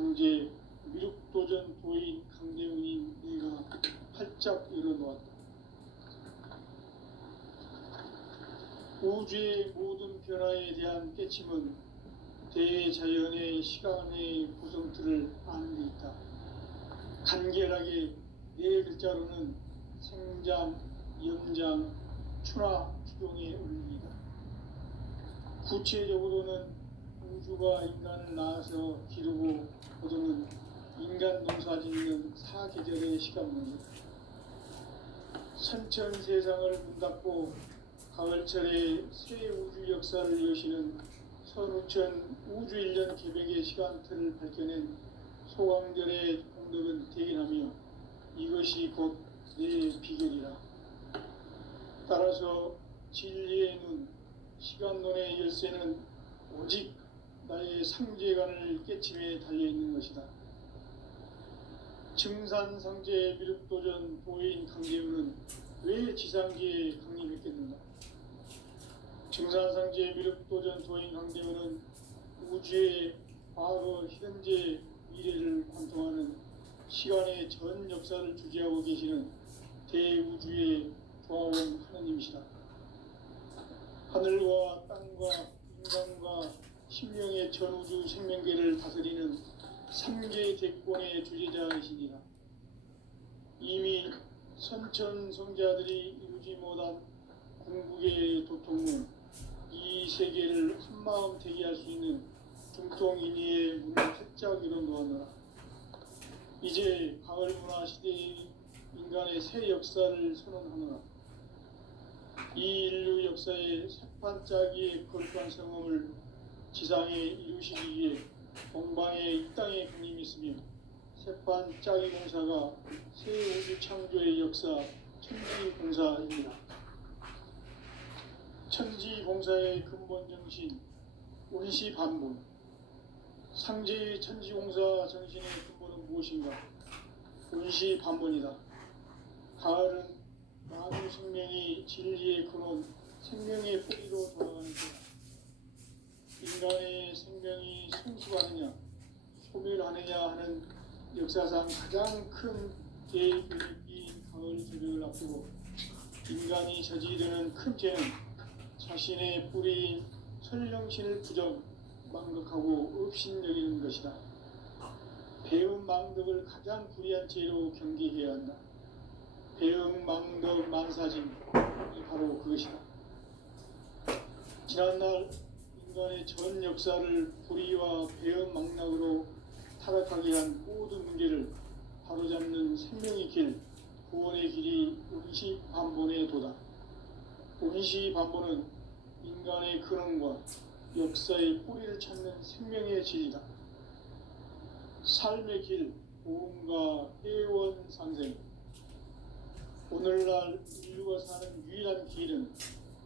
상제 미륵도전 도인 강대훈이 내가 활짝 열어놓았다. 우주의 모든 변화에 대한 깨침은 대자연의 시간의 구성틀을 아는 데 있다. 간결하게 네 글자로는 생장, 연장, 추나 추동의 원리이다. 구체적으로는 우주가 인간을 낳아서 기르고 거두는 인간 농사짓는 사계절의 시간문이다. 선천 세상을 문 닫고 가을철에 새 우주 역사를 여시는 선우천 우주 1년 개백의 시간틀을 밝혀낸 소강절의 공덕은 대견하며 이것이 곧 내 비결이라. 따라서 진리의 눈, 시간론의 열쇠는 오직 나의 상제관을 깨침에 달려있는 것이다. 증산상제 미륵도전 도인 강대훈은 왜 지상계에 강림했겠는가? 증산상제 미륵도전 도인 강대훈은 우주의 과거, 현재, 미래를 관통하는 시간의 전 역사를 주재하고 계시는 대우주의 조화원 하느님이시다. 하늘과 땅과 인간과 신명의 전우주 생명계를 다스리는 삼계 대권의 주제자이시니라. 이미 선천성자들이 이루지 못한 궁극의 도통문, 이 세계를 한마음 대기할 수 있는 중통인의의 문을 활짝 열어놓았노라. 이제 가을 문화 시대의 인간의 새 역사를 선언하노라. 이 인류 역사의 새판짜기의 거룩한 성험을 지상에 이루시기 위해 동방의 이 땅에 강림했으며 새판짜기 공사가 새 우주 창조의 역사 천지공사입니다. 천지공사의 근본 정신 운시반문. 상제의 천지공사 정신의 근본은 무엇인가? 운시반문이다. 가을은 만유 생명이 진리의 근원, 생명의 뿌리로 돌아가는 때다. 인간의 생명이 성숙하느냐, 소멸하느냐 하는 역사상 가장 큰 대유익인 가을 개벽을 앞두고 인간이 저지르는 큰 죄는 자신의 뿌리인 설령신을 부정, 망덕하고 업신여기는 것이다. 배음 망덕을 가장 불의한 죄로 경계해야 한다. 배음 망덕 만사진이 바로 그것이다. 지난날 인간의 전 역사를 불의와 배음 망락으로 타락하게 한 모든 문제를 바로잡는 생명의 길, 구원의 길이 운시반본의 도다. 운시반본은 인간의 근원과 역사의 뿌리를 찾는 생명의 질이다. 삶의 길, 보험과 회원 상생. 오늘날 인류가 사는 유일한 길은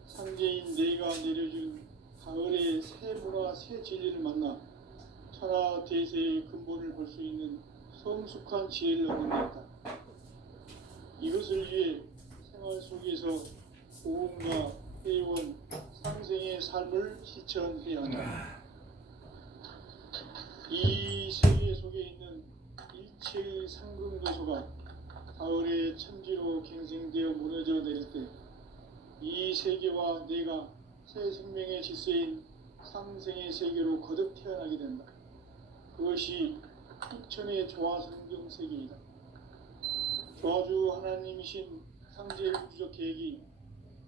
상제인 내가 내려준 가을의 새 문화, 새 진리를 만나 천하 대세의 근본을 볼 수 있는 성숙한 지혜를 얻는 데였다. 이것을 위해 생활 속에서 보험과 회원, 상생의 삶을 실천해야 한다. 이 세계 속에 있는 일체의 상금도소가 가을의 천지로 갱생되어 무너져 내릴 때 이 세계와 내가 새 생명의 질서인 상생의 세계로 거듭 태어나게 된다. 그것이 후천의 조화성경 세계이다. 조화주 하나님이신 상제 우주적 계획이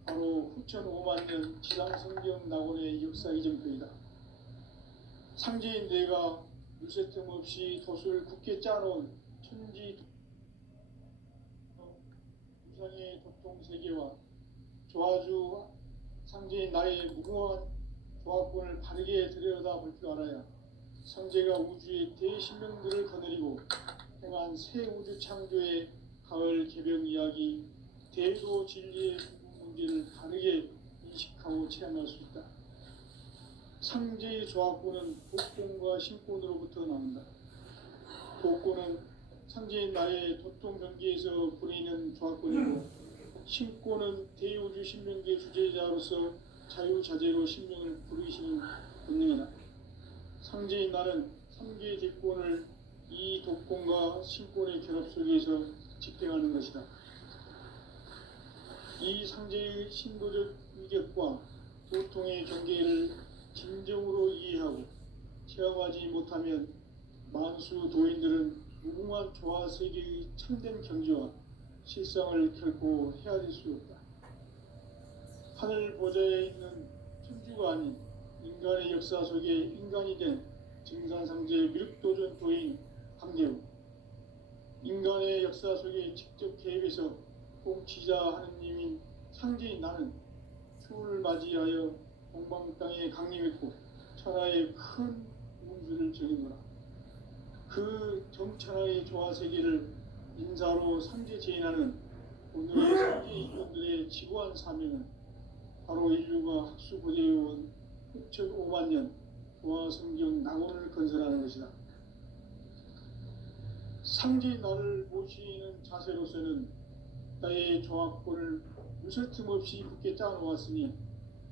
바로 후천 5만년 지상성경 낙원의 역사 이전표이다. 상제인 내가 물새 틈 없이 돛을 굳게 짜놓은 천지 우상의 도통세계와 조화주 상제인 나의 무궁한 조화권을 바르게 들여다볼 줄 알아야 상제가 우주의 대신명들을 거느리고 행한 새 우주 창조의 가을 개벽 이야기, 대도 진리의 문제를 바르게 인식하고 체험할 수 있다. 상제의 조화권은 도권과 신권으로부터 나온다. 도권은 상제인 나의 도통 경계에서 부리는 조화권이고 신권은 대우주 신명계 주제자로서 자유자재로 신명을 부르시는 본능이다. 상제인 나는 3개 대권을 고통과 신권의 결합 속에서 집행하는 것이다. 이 상제의 신도적 위력과 고통의 경계를 진정으로 이해하고 체험하지 못하면 만수 도인들은 무궁한 조화 세계의 참된 경지와 실상을 결코 헤아릴 수 없다. 하늘 보좌에 있는 천주가 아닌 인간의 역사 속에 인간이 된 증산상제 미륵도전 도인 강대우, 인간의 역사 속에 직접 개입해서 공치자 하느님인 상제인 나는 추운을 맞이하여 동방 땅에 강림했고 천하의 큰 운수를 정해노라. 그 정천하의 조화 세계를 인사로 상제 제인하는 오늘의 상제 인권들의 지구한 사명은 바로 인류가 학수 고대해온 6,500만 년 조화 성경 낙원을 건설하는 것이다. 상제 나를 모시는 자세로서는 나의 조화권을 무설틈 없이 굳게 짜놓았으니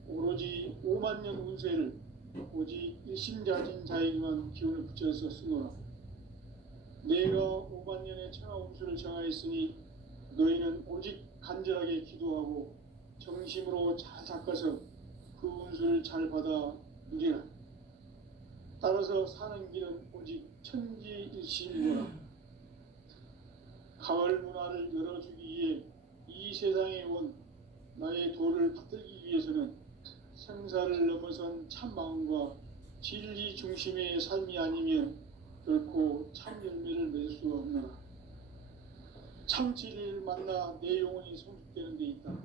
오로지 5만 년 운세를 오직 일심자진 자에게만 기운을 붙여서 쓰노라. 내가 5만 년의 천하 운수를 정하였으니 너희는 오직 간절하게 기도하고 정심으로 잘 닦아서 그 운수를 잘 받아 누리라. 따라서 사는 길은 오직 천지일심이노라. 가을 문화를 열어주기 위해 이 세상에 온 나의 도를 받들기 위해서는 생사를 넘어선 참 마음과 진리 중심의 삶이 아니면 결코 참 열매를 맺을 수가 없노라. 참 진리를 만나 내 영혼이 성숙되는 데 있다.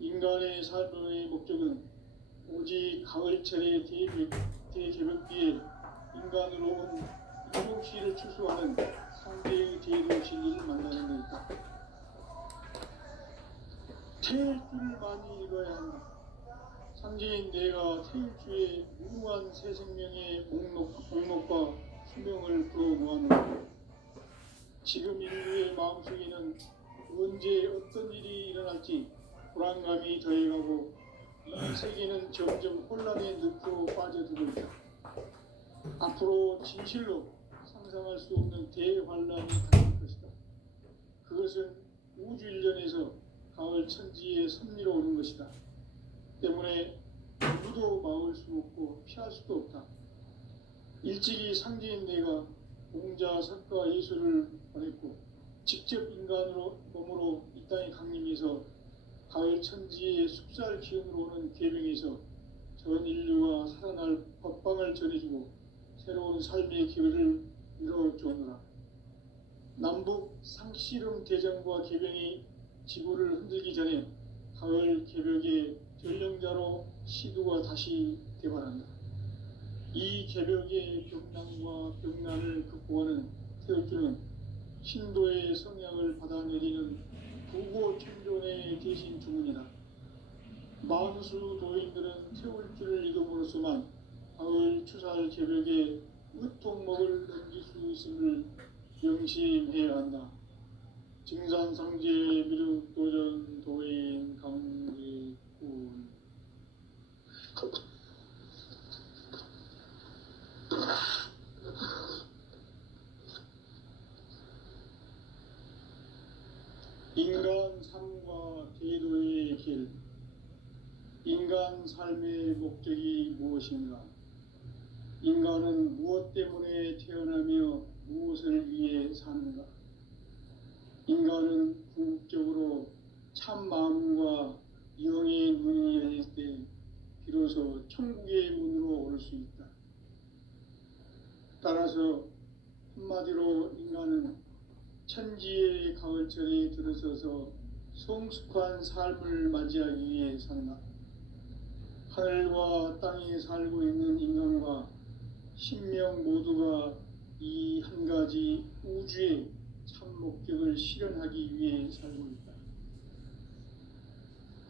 인간의 삶의 목적은 오직 가을철의 대개벽비에 인간으로 온 인종시를 추수하는 상대의 제도 진리를 만나는 데 있다. 태일주를 많이 읽어야 한다. 상제인 내가 태일주의 무궁한 새 생명의 목록과 수명을 풀어놓았노라. 지금 인류의 마음속에는 언제 어떤 일이 일어날지 불안감이 더해가고 이 세계는 점점 혼란의 늪으로 빠져들고 있다. 앞으로 진실로 상상할 수 없는 대환란이 닥칠 것이다. 그것은 우주 일련에서 가을 천지의 섭리로 오는 것이다. 때문에 누구도 막을 수 없고 피할 수도 없다. 일찍이 상제인 내가 공자, 석가, 예수를 보냈고 직접 인간으로 몸으로 이 땅에 강림해서 가을 천지의 숲살 기운으로 오는 계명에서 전 인류가 살아날 법방을 전해주고 새로운 삶의 기회를 이뤄주었노라. 남북 상씨름 대전과 개병이 지구를 흔들기 전에 가을 개벽의 전령자로 시두가 다시 대발한다. 이 개벽의 병난과 병난을 극복하는 태울주는 신도의 성향을 받아내리는 부고천존의 대신 주문이다. 만수 도인들은 태울주를 이름으로서만 가을 추살 개벽에 으통목을 넘길 수 있음을 명심해야 한다. 증산상제 미륵도전 도인 강제군 인간 삶과 제도의 길. 인간 삶의 목적이 무엇인가? 인간은 무엇 때문에 태어나며 무엇을 위해 사는가? 인간은 궁극적으로 참 마음과 영의 눈이 열릴 때 비로소 천국의 문으로 오를 수 있다. 따라서 한마디로 인간은 천지의 가을철에 들어서서 성숙한 삶을 맞이하기 위해 산다. 하늘과 땅에 살고 있는 인간과 신명 모두가 이 한 가지 우주의 참 목적을 실현하기 위해 살고 있다.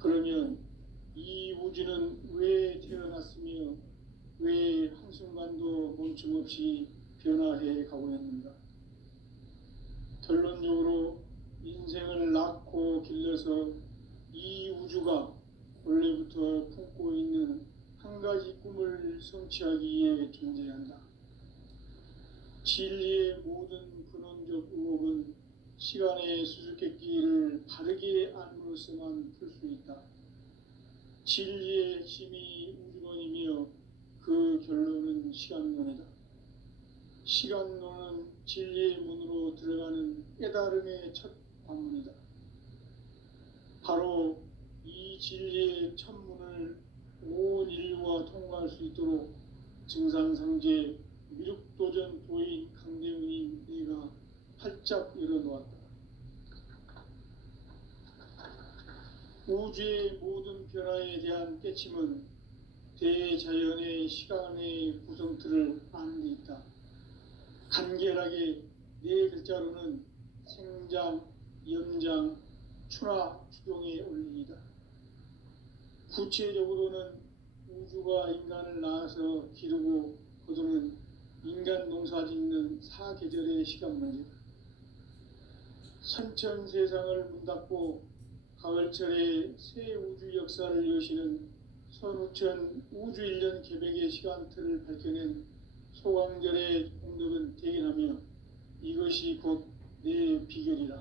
그러면 이 우주는 왜 태어났으며 왜 한순간도 멈춤없이 변화해 가고 있는가? 결론적으로 인생을 낳고 길러서 이 우주가 원래부터 품고 있는 한 가지 꿈을 성취하기 위해 존재한다. 진리의 모든 근원적 의혹은 시간의 수수께끼를 바르게 알므로써만 풀 수 있다. 진리의 핵심이 우주론이며 그 결론은 시간론이다. 시간론은 진리의 문으로 들어가는 깨달음의 첫 관문이다. 바로 이 진리의 첫 문을 온 인류가 통과할 수 있도록 증산상제 미륵도전 도인 강대훈이 내가 활짝 열어놓았다. 우주의 모든 변화에 대한 깨침은 대자연의 시간의 구성틀을 아는 데 있다. 간결하게 네 글자로는 생장, 연장, 추나 추동의 원리이다. 구체적으로는 우주가 인간을 낳아서 기르고 거두는 인간 농사 짓는 사계절의 시간 문제다. 선천 세상을 문 닫고 가을철에 새 우주 역사를 여시는 선우천 우주 1년 개백의 시간틀을 밝혀낸 소강절의 공덕은 대견하며 이것이 곧 내 비결이라.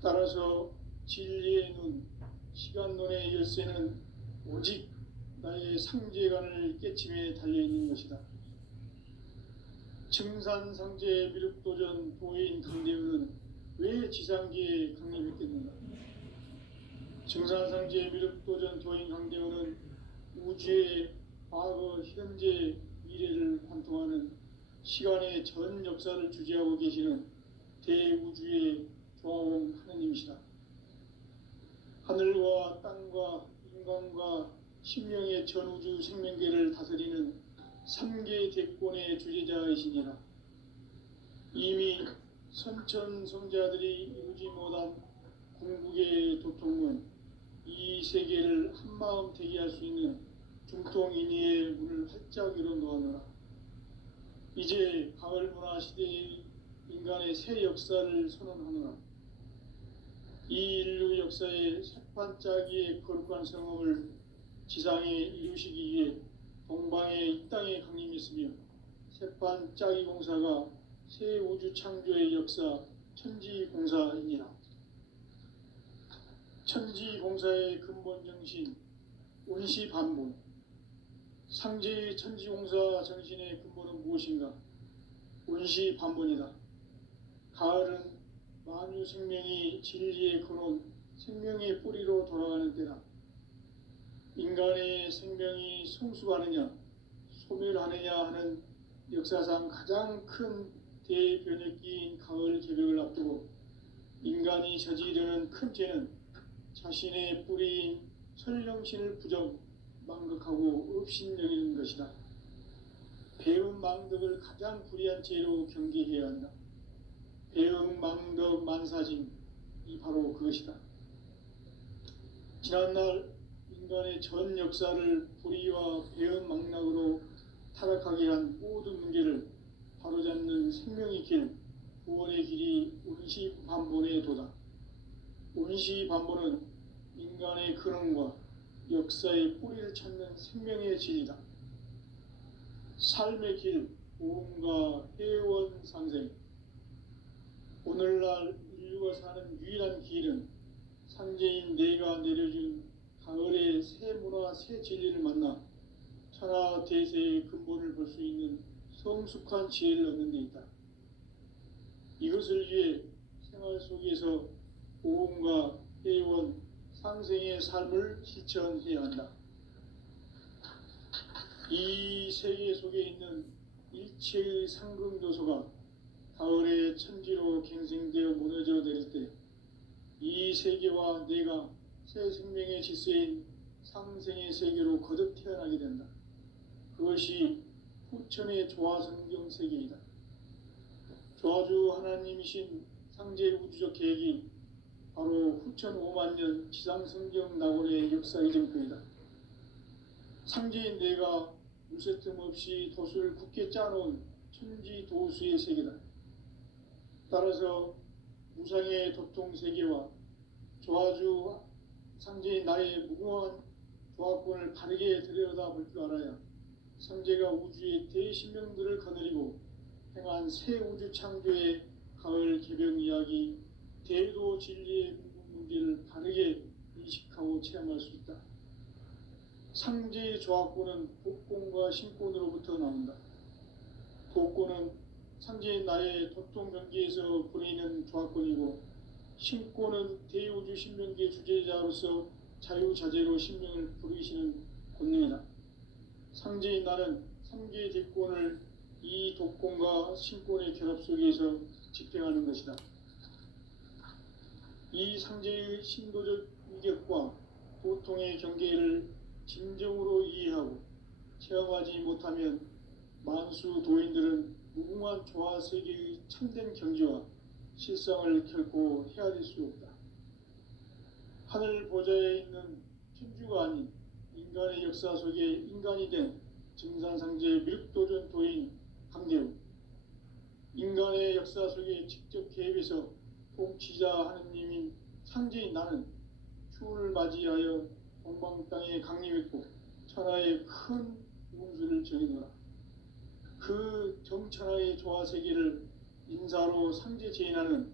따라서 진리의 눈, 시간론의 열쇠는 오직 나의 상제관을 깨침에 달려있는 것이다. 증산상제 미륵도전 도인 강대훈은 왜 지상계에 강림했겠는가? 증산상제 미륵도전 도인 강대훈은 우주의 과거, 현재, 미래를 관통하는 시간의 전 역사를 주재하고 계시는 대우주의 조화원 하느님이시다. 하늘과 땅과 인간과 신명의 전우주 생명계를 다스리는 3개 대권의 주제자이시니라. 이미 선천성자들이 이루지 못한 궁극의 도통은 이 세계를 한마음 되게 할 수 있는 중통인의의 문을 활짝 열어놓았노라. 이제 가을문화 시대의 인간의 새 역사를 선언하노라. 이 인류 역사의 새판짜기의 거룩한 성험을 지상에 이루시기 위해 동방의 이 땅에 강림했으며 새판짜기 공사가 새 우주 창조의 역사 천지공사이니라. 천지공사의 근본 정신 원시반본. 상제의 천지공사 정신의 근본은 무엇인가? 원시반본이다. 가을은 만유 생명이 진리의 근원, 생명의 뿌리로 돌아가는 때다. 인간의 생명이 성숙하느냐, 소멸하느냐 하는 역사상 가장 큰 대변혁기인 가을 개벽을 앞두고 인간이 저지르는 큰 죄는 자신의 뿌리인 설령신을 부정, 망극하고 업신여기는 것이다. 배움 망덕을 가장 불의한 죄로 경계해야 한다. 배움 망덕 만사짐이 바로 그것이다. 지난날 인간의 전 역사를 불의와 배움 망락으로 타락하게 한 모든 문제를 바로잡는 생명의 길, 구원의 길이 원시반본의 도다. 원시반본은 인간의 근원과 역사의 뿌리를 찾는 생명의 진리다. 삶의 길, 보험과 회원 상생. 오늘날 인류가 사는 유일한 길은 상제인 내가 내려준 가을의 새 문화, 새 진리를 만나 천하 대세의 근본을 볼 수 있는 성숙한 지혜를 얻는 데 있다. 이것을 위해 생활 속에서 보험과 회원, 상생의 삶을 실천해야 한다. 이 세계 속에 있는 일체의 상금도소가 가을의 천지로 갱생되어 무너져 내릴 때 이 세계와 내가 새 생명의 질서인 상생의 세계로 거듭 태어나게 된다. 그것이 후천의 조화성경 세계이다. 조화주 하나님이신 상제 우주적 계획이 바로 후천 5만 년 지상성경 낙원의 역사의 정표이다. 상제인 내가 물새틈 없이 도수를 굳게 짜놓은 천지도수의 세계다. 따라서 무상의 도통 세계와 조화주 상제인 나의 무궁한 조화권을 바르게 들여다볼 줄 알아야 상제가 우주의 대신명들을 거느리고 새 우주 창조의 가을 개병 이야기, 대도 진리의 문제를 바르게 인식하고 체험할 수 있다. 상제의 조합구는 복권과 신권으로부터 나온다. 복권은 상제의 나의 도통 경기에서 보내는 조합권이고, 신권은 대우주 신명기의 주제자로서 자유자재로 신명을 부르시는 권능이다. 상제의 나는 3개의 대권을 이 독권과 신권의 결합 속에서 집행하는 것이다. 이 상제의 신도적 위격과 보통의 경계를 진정으로 이해하고 체험하지 못하면 만수 도인들은 무궁한 조화 세계의 참된 경지와 실상을 결코 헤아릴 수 없다. 하늘 보좌에 있는 천주가 아닌 인간의 역사 속에 인간이 된 증산상제 밀도전 도인 강대우, 인간의 역사 속에 직접 개입해서 통치자 하느님인 상제인 나는 추운을 맞이하여 동방 땅에 강림했고 천하의 큰 운수를 정해놓아 그 정천하의 조화 세계를 인사로 상제 제인하는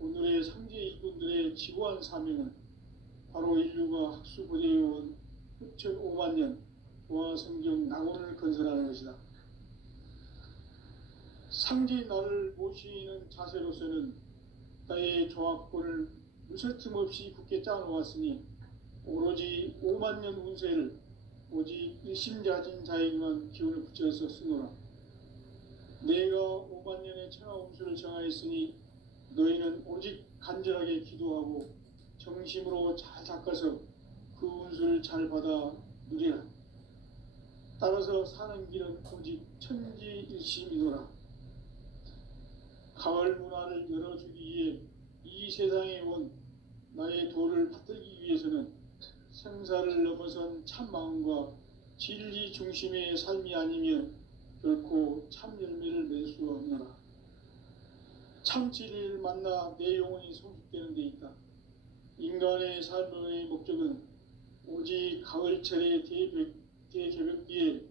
오늘의 상제 이군들의 지고한 사명은 바로 인류가 학수고대해온 흑천 5만 년 조화 성경 낙원을 건설하는 것이다. 상제인 나를 모시는 자세로서는 나의 조합권을 무설틈 없이 굳게 짜놓았으니 오로지 5만 년 운세를 오직 일심자진 자에게만 기운을 붙여서 쓰노라. 내가 5만 년의 천하 운수를 정하였으니 너희는 오직 간절하게 기도하고 정심으로 잘 닦아서 그 운수를 잘 받아 누리라. 따라서 사는 길은 오직 천지일심이노라. 가을 문화를 열어주기 위해 이 세상에 온 나의 도를 받들기 위해서는 생사를 넘어선 참 마음과 진리 중심의 삶이 아니면 결코 참 열매를 맺을 수 없노라. 참 진리를 만나 내 영혼이 성숙되는 데 있다. 인간의 삶의 목적은 오직 가을철의 대개벽기에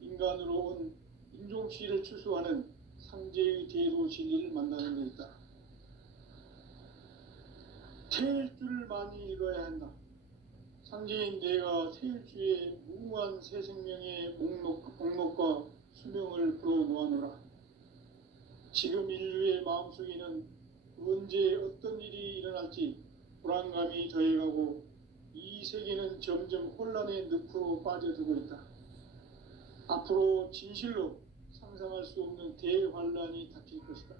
인간으로 온 인종시를 추수하는 상제의 대도 진리를 만나는 데 있다. 태일주를 많이 읽어야 한다. 상제인 내가 태일주의 무궁한 새 생명의 목록과 수명을 불어놓아노라. 지금 인류의 마음속에는 언제 어떤 일이 일어날지 불안감이 더해가고 이 세계는 점점 혼란의 늪으로 빠져들고 있다. 앞으로 진실로 상상할 수 없는 대환란이 닥칠 것이다.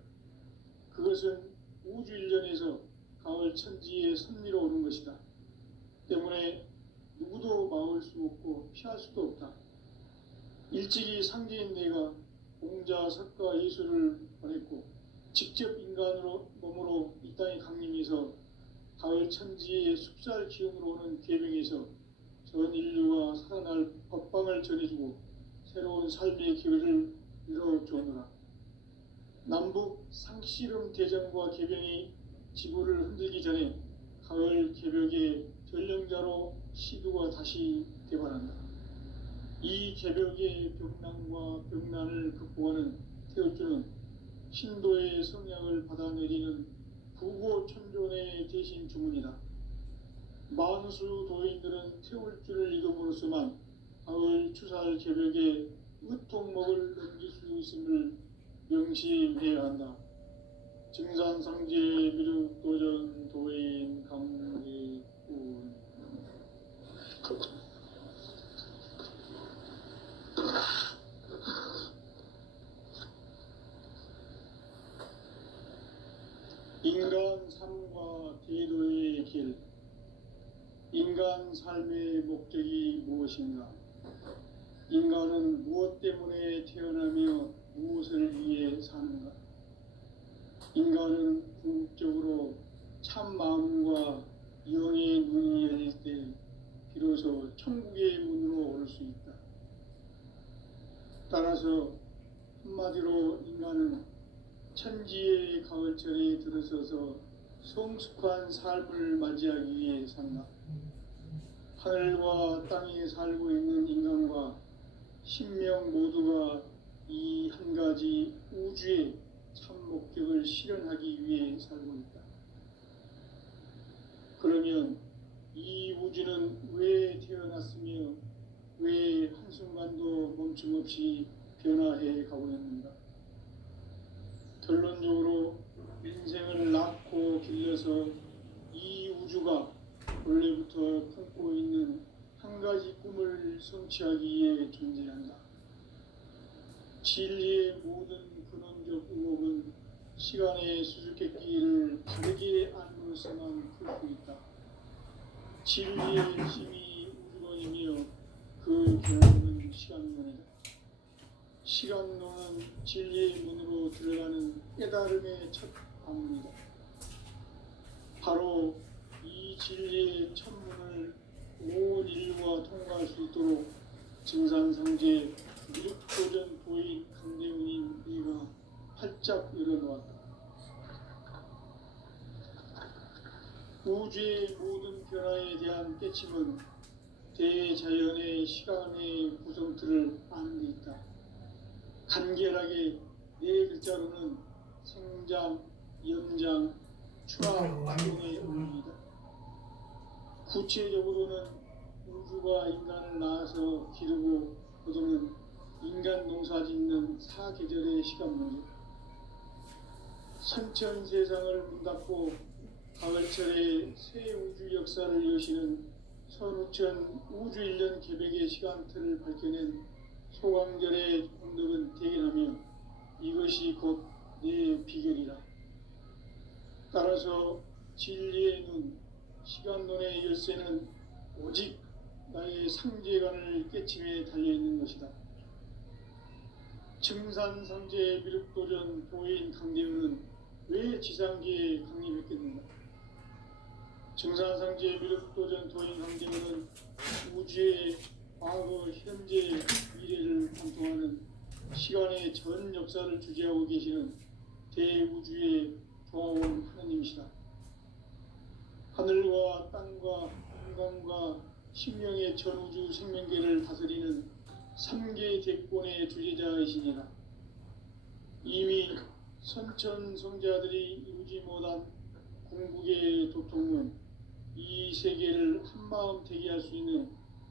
그것은 우주 일련에서 가을 천지의 섭리로 오는 것이다. 때문에 누구도 막을 수 없고 피할 수도 없다. 일찍이 상제인 내가 공자, 석가, 예수를 보냈고 직접 인간으로 몸으로 이 땅에 강림해서 가을 천지의 숲살 기운으로 오는 계명에서 전 인류가 살아날 법방을 전해주고 새로운 삶의 기회를 이뤄주오노라. 남북 상씨름 대전과 개병이 지구를 흔들기 전에 가을 개벽의 전령자로 시두가 다시 개발한다. 이 개벽의 벽난과 벽난을 극복하는 태울주는 신도의 성향을 받아내리는 부고천존의 대신 주문이다. 만수 도인들은 태울주를 읽음으로써만 가을 추살 개벽의 으통목을 넘길 수 있음을 명심해야 한다. 증산상제 미륵도전 도인 강리군. 인간 삶과 대도의 길. 인간 삶의 목적이 무엇인가? 인간은 무엇 때문에 태어나며 무엇을 위해 사는가? 인간은 궁극적으로 참 마음과 영의 문이 열릴 때 비로소 천국의 문으로 오를 수 있다. 따라서 한마디로 인간은 천지의 가을철에 들어서서 성숙한 삶을 맞이하기 위해 산다. 하늘과 땅에 살고 있는 인간과 신명 모두가 이 한 가지 우주의 꿈을 실현하기 위해 살고 있다. 그러면 이 우주는 왜 태어났으며 왜 한순간도 멈춤 없이 변화해 가고 있는가? 결론적으로 인생을 낳고 길러서 이 우주가 원래부터 품고 있는 한 가지 꿈을 성취하기 위해 존재한다. 진리의 모든 근원적 의혹은 시간의 수수께끼를 바르게 알므로서만 풀 수 있다. 진리의 힘이 우주론이며 그 결론은 시간론이다. 시간론은 진리의 문으로 들어가는 깨달음의 첫 방문이다. 바로 이 진리의 첫 문을 온 인류가 통과할 수 있도록 증산상제 미륵도전 도인 강대훈인 이가 활짝 열어놓았다. 우주의 모든 변화에 대한 깨침은 대자연의 시간의 구성틀을 아는 데 있다. 간결하게 네 글자로는 생장, 연장, 추락, 악용의 원리이다. 구체적으로는 우주가 인간을 낳아서 기르고 거두는 인간 농사 짓는 사계절의 시간문이다. 선천 세상을 문닫고 가을철에 새 우주 역사를 여시는 선우천 우주일년 개백의 시간틀을 밝혀낸 소강절의 공덕은 대견하며 이것이 곧 내 비결이라. 따라서 진리의 눈, 시간론의 열쇠는 오직 나의 상제관을 깨침에 달려있는 것이다. 증산상제 미륵도전 도인 강대훈은 왜 지상계에 강림했겠는가? 증산상제 미륵도전 도인 강대훈은 우주의 과거, 현재, 미래를 관통하는 시간의 전 역사를 주재하고 계시는 대우주의 조화원 하느님이시다. 하늘과 땅과 인간과 신명의 전우주 생명계를 다스리는 3계 대권의 주재자이시니라. 이미 선천성자들이 이루지 못한 궁극의 도통은 이 세계를 한마음 되게 할 수 있는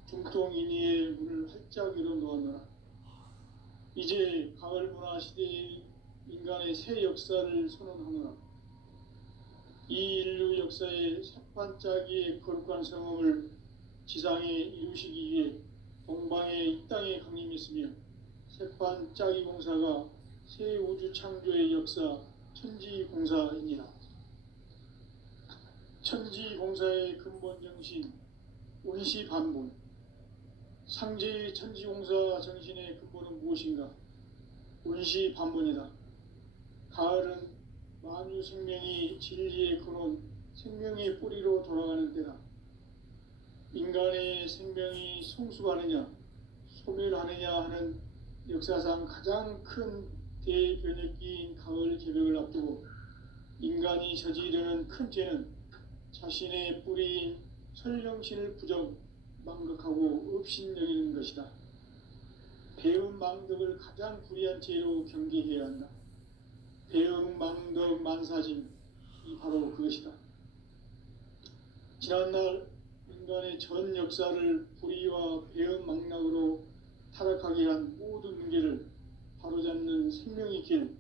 중통인의의 문을 활짝 열어놓았노라. 이제 가을 문화 시대의 인간의 새 역사를 선언하노라. 이 인류 역사의 새반짝이의 거룩한 성험을 지상에 이루시기 위해 동방의 이 땅에 강림했으며 새반짝이 공사가 새 우주 창조의 역사 천지공사이니라. 천지공사의 근본 정신 원시반본. 상제의 천지공사 정신의 근본은 무엇인가? 원시반본이다. 가을은 만유 생명이 진리의 근원, 생명의 뿌리로 돌아가는 때다. 인간의 생명이 성숙하느냐, 소멸하느냐 하는 역사상 가장 큰 대변혁기인 가을 개벽을 앞두고 인간이 저지르는 큰 죄는 자신의 뿌리인 설령신을 부정, 망극하고 업신여기는 것이다. 배움 망덕을 가장 불의한 죄로 경계해야 한다. 배움 망덕 만사짐이 바로 그것이다. 지난날 인간의 전 역사를 불의와 배움 망락으로 타락하게 한 모든 문제를 바로잡는 생명의 길,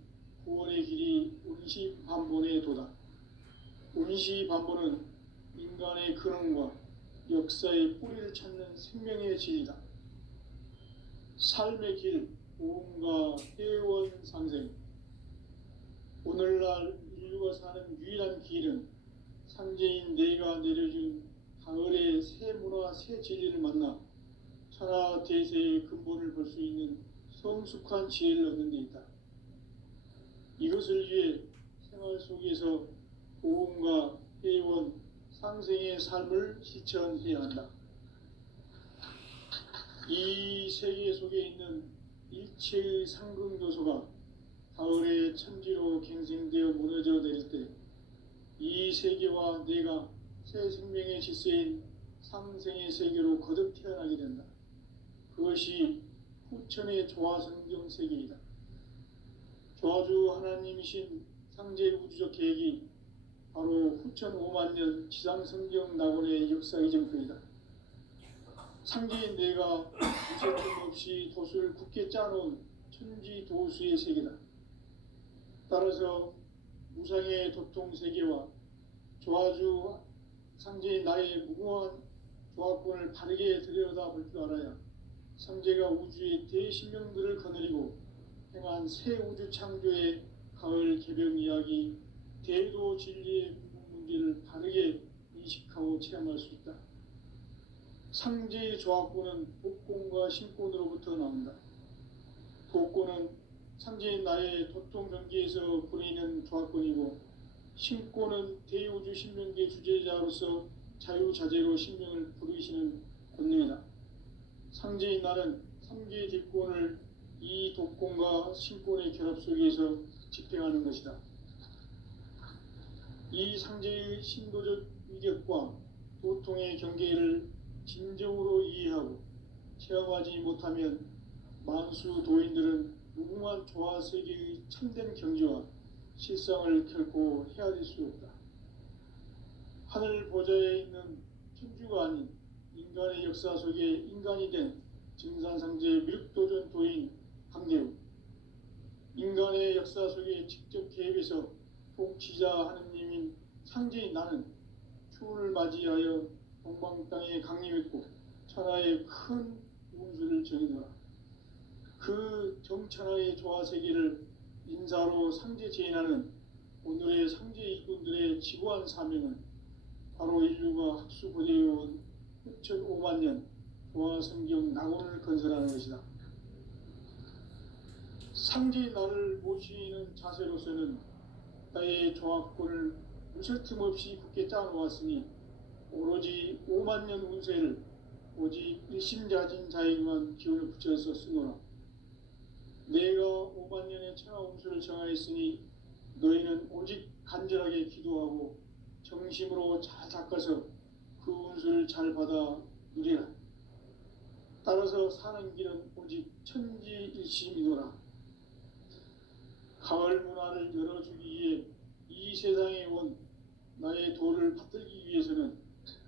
구원의 길이 운시반본의 도다. 운시반본은 인간의 근원과 역사의 뿌리를 찾는 생명의 진리다. 삶의 길, 보험과 회원 상생. 오늘날 인류가 사는 유일한 길은 상제인 내가 내려준 가을의 새 문화, 새 진리를 만나 천하 대세의 근본을 볼 수 있는 성숙한 지혜를 얻는 데 있다. 이것을 위해 생활 속에서 보험과 회원, 상생의 삶을 실천해야 한다. 이 세계 속에 있는 일체의 상급 요소가 가을의 천지로 갱생되어 무너져 내릴 때 이 세계와 내가 새 생명의 질서인 상생의 세계로 거듭 태어나게 된다. 그것이 후천의 조화성경 세계이다. 조화주 하나님이신 상제의 우주적 계획이 바로 후천 5만 년 지상성경 낙원의 역사의 정표이다. 상제인 내가 무쇠틈 없이 도수를 굳게 짜놓은 천지도수의 세계다. 따라서 무상의 도통 세계와 조화주 상제인 나의 무궁한 조합권을 바르게 들여다볼 줄 알아야 상제가 우주의 대신명들을 거느리고 행한 새 우주 창조의 가을 개벽 이야기, 대도 진리의 문제를 바르게 인식하고 체험할 수 있다. 상제의 조합권은 복권과 신권으로부터 나온다. 복권은 상제인 나의 도통 경계에서 부리는 조합권이고, 신권은 대우주 신명계 주제자로서 자유자재로 신명을 부르시는 권능이다. 상제인 나는 3개의 뒷권을 이 독권과 신권의 결합 속에서 집행하는 것이다. 이 상제의 신도적 위격과 도통의 경계를 진정으로 이해하고 체험하지 못하면 만수 도인들은 무궁한 조화 세계의 참된 경지와 실상을 결코 헤아릴 수 없다. 하늘 보좌에 있는 천주가 아닌 인간의 역사 속에 인간이 된 증산상제 미륵도전 도인 강대우, 인간의 역사 속에 직접 개입해서 통치자 하느님인 상제인 나는 추운을 맞이하여 동방 땅에 강림했고 천하의 큰 운수를 정해놓아 그 정천하의 조화 세계를 인사로 상제 제인하는 오늘의 상제 일꾼들의 지구한 사명은 바로 인류가 학수고대해온 6,5만 년 조화 성경 낙원을 건설하는 것이다. 상제인 나를 모시는 자세로서는 나의 조합권을 무쇠 틈 없이 굳게 짜놓았으니 오로지 5만 년 운세를 오직 일심자진 자에게만 기운을 붙여서 쓰노라. 내가 5만 년의 천하 운수를 정하였으니 너희는 오직 간절하게 기도하고 정심으로 잘 닦아서 그 운수를 잘 받아 누리라. 따라서 사는 길은 오직 천지일심이노라. 가을 문화를 열어주기 위해 이 세상에 온 나의 도를 받들기 위해서는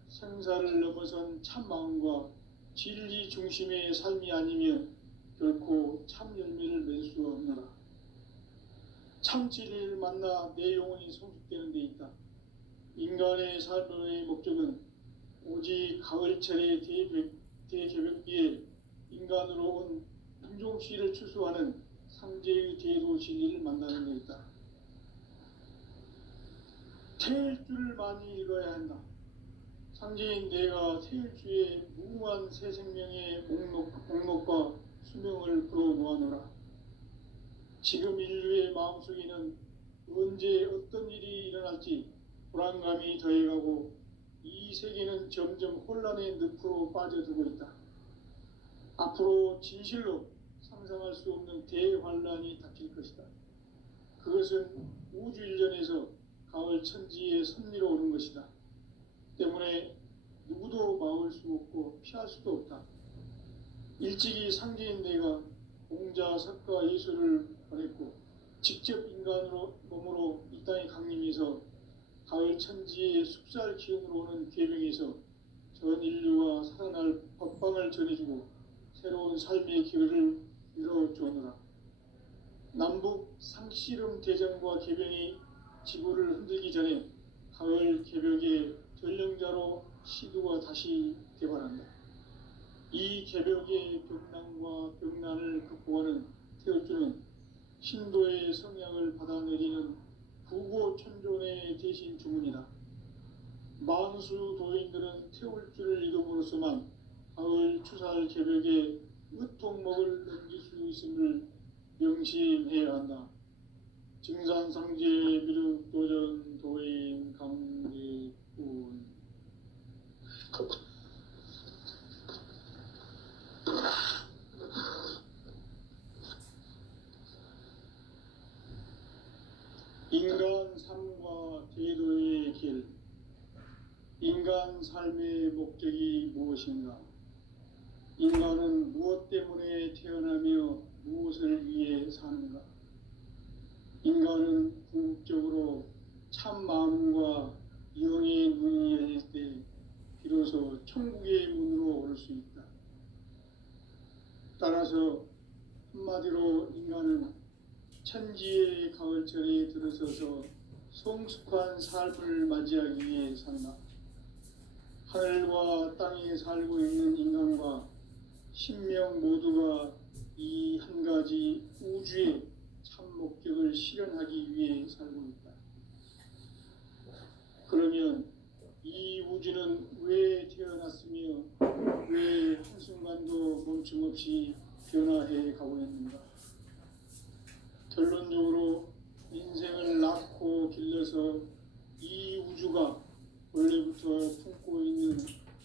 생사를 넘어선 참 마음과 진리 중심의 삶이 아니면 결코 참 열매를 맺을 수 없노라. 참 진리를 만나 내 영혼이 성숙되는 데 있다. 인간의 삶의 목적은 오직 가을철의 대개벽기에 인간으로 온 인종씨를 추수하는 상제의 대도 진리를 만나는 데 있다. 태일주를 많이 읽어야 한다. 상제인 내가 태일주의 무궁한 새 생명의 목록과 수명을 풀어놓아노라. 지금 인류의 마음속에는 언제 어떤 일이 일어날지 불안감이 더해가고 이 세계는 점점 혼란의 늪으로 빠져들고 있다. 앞으로 진실로 상상할 수 없는 대환란이 닥칠 것이다. 그것은 우주 일전에서 가을 천지의 섭리로 오는 것이다. 때문에 누구도 막을 수 없고 피할 수도 없다. 일찍이 상제인 내가 공자, 석가, 예수를 보냈고 직접 인간으로 몸으로 이 땅에 강림해서 가을 천지의 숲살 기운으로 오는 계명에서 전 인류가 살아날 법방을 전해주고 새로운 삶의 기회를 이뤄주오노라. 남북 상씨름 대전과 개병이 지구를 흔들기 전에 가을 개벽의 전령자로 시두가 다시 개발한다. 이 개벽의 벽난과 벽난을 극복하는 태울주는 신도의 성향을 받아내리는 부고천존의 대신 주문이다. 만수 도인들은 태울주를 읽음으로써만 가을 추살 개벽의 으통목을 넘길 수 있음을 명심해야 한다. 증산상제 미륵도전 도인 강대군. 인간 삶과 대도의 길. 인간 삶의 목적이 무엇인가? 인간은 무엇 때문에 태어나며 무엇을 위해 사는가? 인간은 궁극적으로 참 마음과 영의 문이 열릴 때 비로소 천국의 문으로 오를 수 있다. 따라서 한마디로 인간은 천지의 가을철에 들어서서 성숙한 삶을 맞이하기 위해 산다. 하늘과 땅에 살고 있는 인간과 신명 모두가 이 한 가지 우주의 참 목적을 실현하기 위해 살고 있다. 그러면 이 우주는 왜 태어났으며 왜 한순간도 멈춤없이 변화해 가고 있는가? 결론적으로 인생을 낳고 길러서 이 우주가 원래부터 품고 있는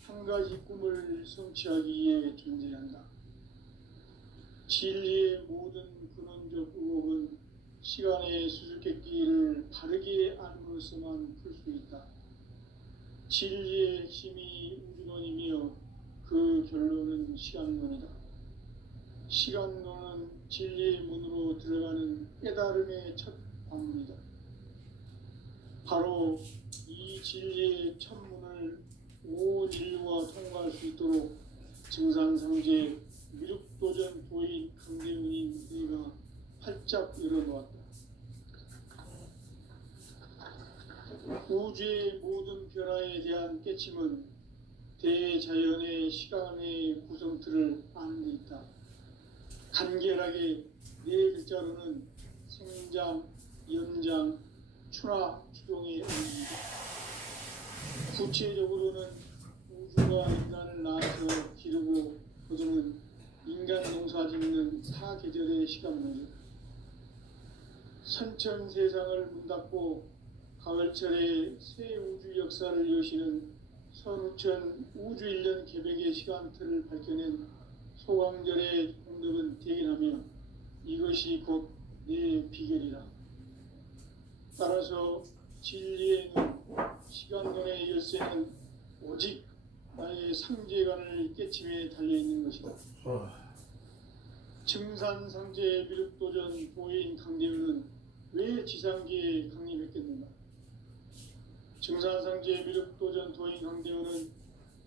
한 가지 꿈을 성취하기 위해 존재한다. 진리의 모든 근원적 의혹은 시간의 수수께끼를 바르게 알므로서만 풀 수 있다. 진리의 핵심이 우주론이며 그 결론은 시간론이다. 시간론은 진리의 문으로 들어가는 깨달음의 첫 관문이다. 바로 이 진리의 첫 문을 온 인류가 통과할 수 있도록 증산상제 미륵도전 도인 강대훈인 내가 활짝 열어놓았다. 우주의 모든 변화에 대한 깨침은 대자연의 시간의 구성틀을 아는 데 있다. 간결하게 네 글자로는 생장, 연장, 추나 추동의 의미이다. 구체적으로는 우주가 인간을 낳아서 기르고 거두는 인간 농사 짓는 사계절의 시간문이다. 선천 세상을 문닫고 가을철에 새 우주 역사를 여시는 선우천 우주 1년 개백의 시간틀을 밝혀낸 소강절의 공덕은 대견하며 이것이 곧 내 비결이라. 따라서 진리의 눈, 시간론의 열쇠는 오직 나의 상제관을 깨침에 달려있는 것이다. 증산상제 미륵도전 도인 강대훈은 왜 지상계에 강림했겠는가? 증산상제 미륵도전 도인 강대훈은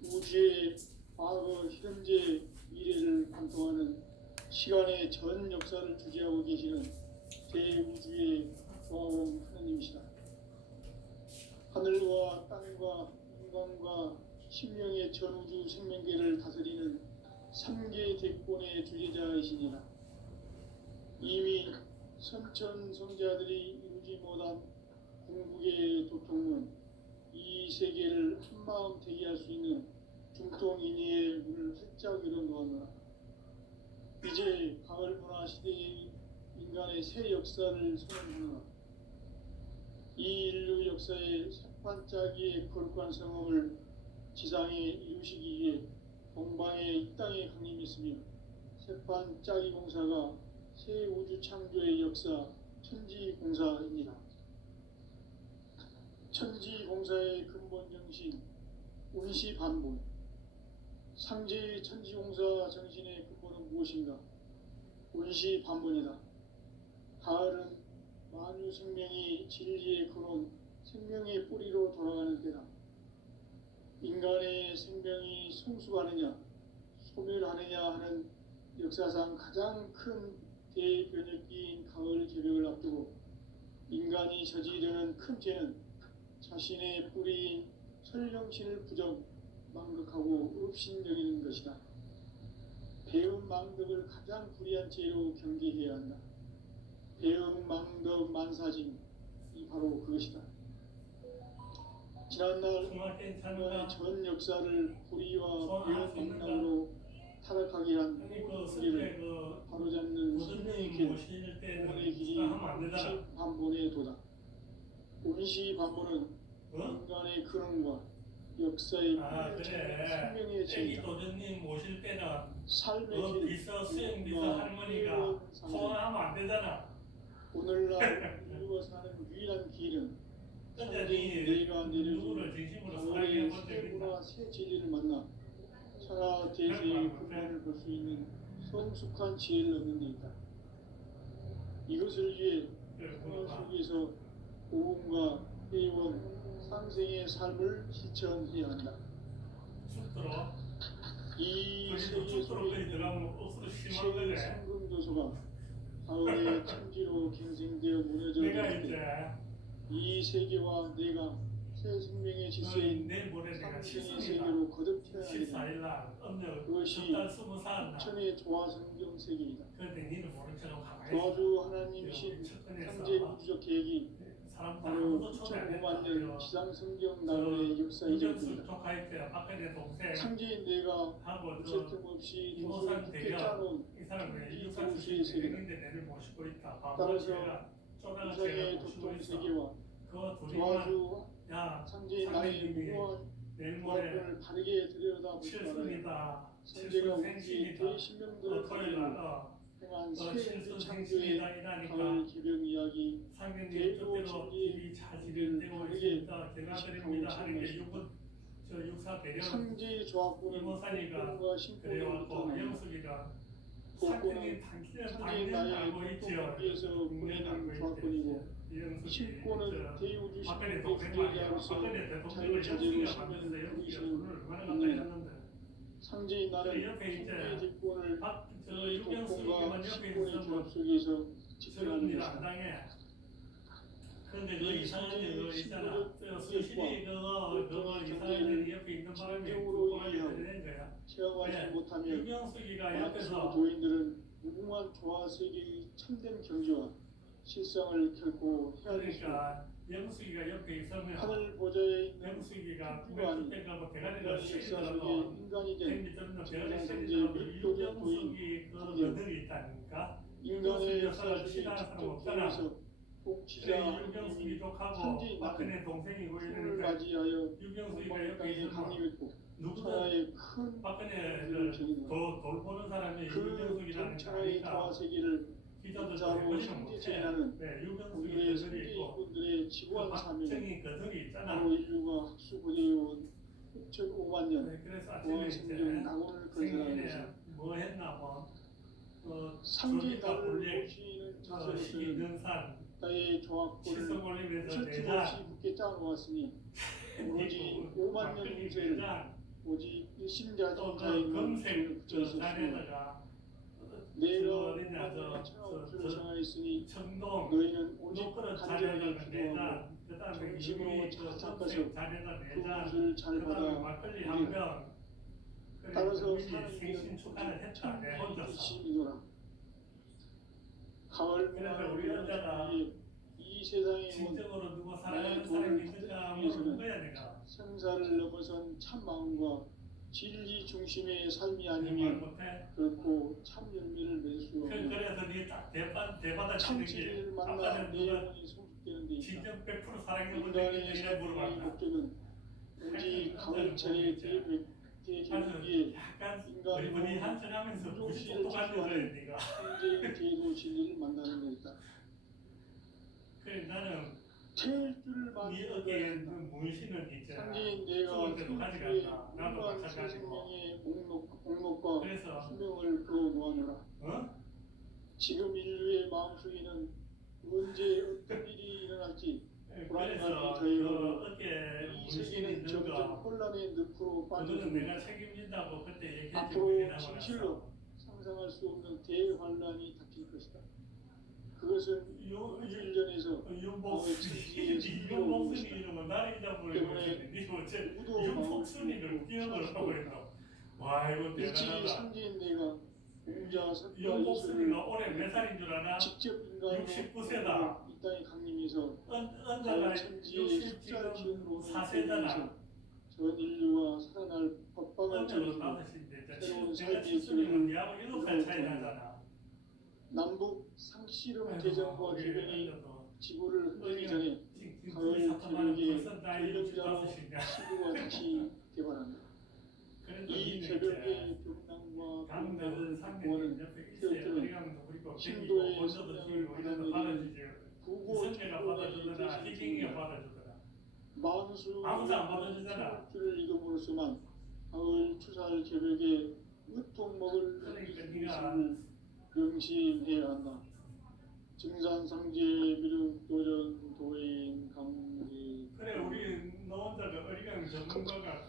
우주의 과거, 현재, 미래를 관통하는 시간의 전 역사를 주재하고 계시는 대우주의 조화원 하느님이시다. 하늘과 땅과 인간과 신명의 전우주 생명계를 다스리는 3개 대권의 주제자이시니라. 이미 선천 성자들이 이루지 못한 궁극의 도통문, 이 세계를 한마음 대기할 수 있는 중통인의의 문을 활짝 열어놓았노라. 이제 가을 문화 시대의 인간의 새 역사를 선언하노라. 이 인류 역사의 새반짝이의 거룩한 성험을 지상에 이루시기 위해 동방의 이 땅에 강림했으며 새반짝이 공사가 새 우주 창조의 역사 천지공사입니다. 천지공사의 근본 정신 운시반본. 상제의 천지공사 정신의 근본은 무엇인가? 운시반본이다. 가을은 만유 생명이 진리의 근원, 생명의 뿌리로 돌아가는 때다. 인간의 생명이 성숙하느냐, 소멸하느냐 하는 역사상 가장 큰 대변혁기인 가을 개벽을 앞두고 인간이 저지르는 큰 죄는 자신의 뿌리인 설령신을 부정, 망극하고 업신여기는 것이다. 배움 망덕을 가장 불의한 죄로 경계해야 한다. 배움 망덕 만사징, 이 바로 그것이다. 지난날 인간의 전 역사를 불의와 배움 망덕으로 타락하게 한 우리를 바로잡는 생명의 길, 공원의 길이 운시반본의 도다. 운시반본은 인간의 근원과 역사의 생명의 제이다. 도전님 모실 때는 삶의 길, 비서 수영비서 할머니가 소원하면 안 되잖아. 오늘날 인류가 사는 유일한 길은 근데 내가 누구를 내려준 진심으로 가을의 사랑해 본 적이 새 있나? 문화 새 진리를 만나 천하 대세의 근본을 볼 수 있는 성숙한 지혜를 얻는 데 있다. 이것을 위해 생활 속에서 고음과 회원 상생의 삶을 실천해야 한다. 쑥 들어. 이 거기서 세계 쑥 들어 속에 거기 있는 들어가면 억수로 심한 거네. 최상금 요소가 가을의 천지로 갱생되어 무너져 내가 있을 이제 때 이 세계와 내가 새 생명의 질서인 내일 모레 내가 상생의 칠순이다. 세계로 거듭 태어나게 된다. 14일 날 음력 그것이 첫달 20살 날. 천의 조화성경 세계이다. 그런데 니는 모른 척하고 가만히 도와주 있어. 하나님이신 측근에서 현재 우주적 계획이 사람들 바로 아무도 초대 안 9,5만 했다. 년 지상성경 나라의 역사의 이정수 전입니다. 조카일 때 박근혜 동생 창제인 내가 하고 부채 저 틈 없이 도서를 이모산 굳게 대결 짜놓은 이 사람은 이 이육사 도시의 출신 세계다. 대행인데 내를 모시고 있다. 따라서 제가 쪼다가 우상의 제가 모시고 도통 있어. 세계와 그 둘이만 도와주 야 창제인 나의 상대님이 무고한 내일 모레 조합을 바르게 들여다보지 말아야 칠순이다. 성제가 칠순 우리 생신이다. 대신명들을 토요일 가지고 날 행한 새 칠순 창조의 생신이다 가을 이라니까 기병 이야기 상경님 대로 뜻대로 진리의 일이 잘 진행되고 바르게 있습니다. 제가드립니다 하는 게 육군 저 육사 대령 창제의 조합부는 이모산이가 복권과 신권을 그래갖고 뜻하는 영숙이가 복권은 상경님 당신은 창제인 당연히 나의 알고 있지요. 고통하기에서 보내는 조합권이고 신권은 대우주 박근혜 신권의 동생 말이야. 존재자로서 박근혜 대통령을 자유자재로 영숙이가 만드는데 신명을 영숙이가 부리시는 돈을 얼마나 갖다 분입니다. 줬는데 상제인 나는 그 옆에 이제 신의 직권을 저 이 유경숙이만 복권과 옆에 신권의 있으면 조합 속에서 저런 집행하는 일 안 것이다. 당해. 그런데 그 이 이상한 일 그거 있잖아. 신분의 수신이 그거 이상한 일이 옆에 있는 바람에 진정으로 그거를 이해하고 된 거야. 체험하지 네. 못하면 유경숙이가 많은 옆에서 교인들은 무궁한 조화 세계의 참된 경지와 실상을 결코 헤아릴 수 없다. 그러니까 영숙이가 옆에 있으면 하늘 보좌에 있는 영숙이가 특주가 아닌 맥주 가고 대가리가 인간의 역사 속에 시리더라도 인간이 된 댐이 떨면 대가리 정상성제의 시리더라도 밀도를 유경숙이 그 보인 너들이 있다니까. 인간의 역사 역사를 속에 싫어하는 사람 직접 없잖아. 기록해서 복지자 그래 유경숙이 하나님이 족하고 천지인 박근혜 동생이고 나를 이러니까 맞이하여 유경숙이가 옆에 땅에 있으면 강림했고 누구든 천하의 큰 박근혜를 돌 보는 사람이 그 유경숙이라는 게 천하의 조화 아니까 세계를 기자들도 자로 해보지는 못해. 상대체하는 네, 유경숙이 우리의 그들이 선제 있고 일꾼들의 그 지구한 사명 박정희 그들이 있잖아. 바로 인류가 학수부대해온 6,500만 년 네, 그래서 아침에 보안 이제 생존 낙원을 건설하는 생일에 것이다. 뭐 했나 뭐 상계 조기가 나를 본래 보시는 시기 자세로서는 능산 나의 조합권을 시성 올리면서 칠틈 내자 없이 굳게 짜놓았으니 오로지 5만 년 후세를 오직 또그 일심자진자의 검색 붙여 있었으며 자리에다가 내가 어디냐 5만 년 천하우주를 정하였으니 청동 너희는 오직 노크를 간절히 자리에다가 기도하고 내자 그다음에 정심으로 유리 착착해서 검색 자리에다 그 내자 옷을 잘 그다음에 받아 막걸리 우리라. 한병 따라서 생신 사는 축하를 했다 내 혼자서 이시이노라. 가을 그래서 우리 여자가 이 세상에 온 진정으로 누구 사랑하는 나의 사람이 도를 있는가 위해서는 물어본 거야 내가 생사를 넘어선 참 마음과 진리 중심의 삶이 말 아니면 못해 결코 참 열매를 맺을 수 없는 그래서 네딱 대받아 참 치는 진리를 게 만나 아까는 내 누가 영혼이 성숙되는 데 있다. 진정 100% 사랑해 본 적이 인간의 있느냐 삶의 물어봤다 목적은 오직 가을철의 대개혁기에 약간 인간이 어리버리 한탄하면서 우주시를 똑똑한 지수하는 거야 네가 현재의 제도 진리를 만나는 데 있다. 그래 나는 제일 줄을 네 어깨에 만들어야 있는 문신은 있잖아 상제인 내가 죽을 때도 thiên 주의 가져간다 나도 무한 마찬가지고 생명의 목록과 그래서 수명을 그어 놓아노라. 어? 지금 인류의 마음속에는 언제 어떤 일이 일어날지 그래서 불안감이 그 더해오고 어깨 이 문신 세계는 있는 점점 거 혼란의 늪으로 그거는 빠져들고 내가 책임진다고 그때 얘기했지 앞으로 그게 진실로 상상할 수 없는 대환란이 닥칠 것이다. 그것은 일전에서 윤복순이 이름은 나를 잊어버리고 있는데 이거 어째 누구도 윤복순이를 기억을 하고 있어. 와 이거 일찍이 대단하다. 상제인 내가 공자 석가 이술을 윤복순이가 올해 몇 살인 줄 아나? 직접 인간으로 69세다. 이 땅에 강림해서 언제가 가을 천지의 60 숫자를 지금 기준으로 4세잖아. 전 인류가 살아날 법방을 언제로 찾고 5시인데 새로운 내가 삶의 칠순이면 길을 니하고 7살 차이 나잖아. 남북 상씨름 대전과 기변이 지구를 흔들기 전에 지금 가을 잠깐만 기록의 벌써 나이 전령자로 65이냐. 지구가 다시 개발한다. 이 개벽의 벽난과 강들은 상대는 공원은 옆에 있어요. 어디 가면 또 그리고 신도의 본서도 지금 성장을 우리나라 받아주지. 부고 이성계가 받아주더라. 희경이가 받아주더라. 만수 아무도 안 받아주잖아. 를 이름으로서만 가을 추살 개벽에 으통 먹을 그러니까 음식을 네가 명심해야 한다. 증산상제 미륵 도전 도인 전문가가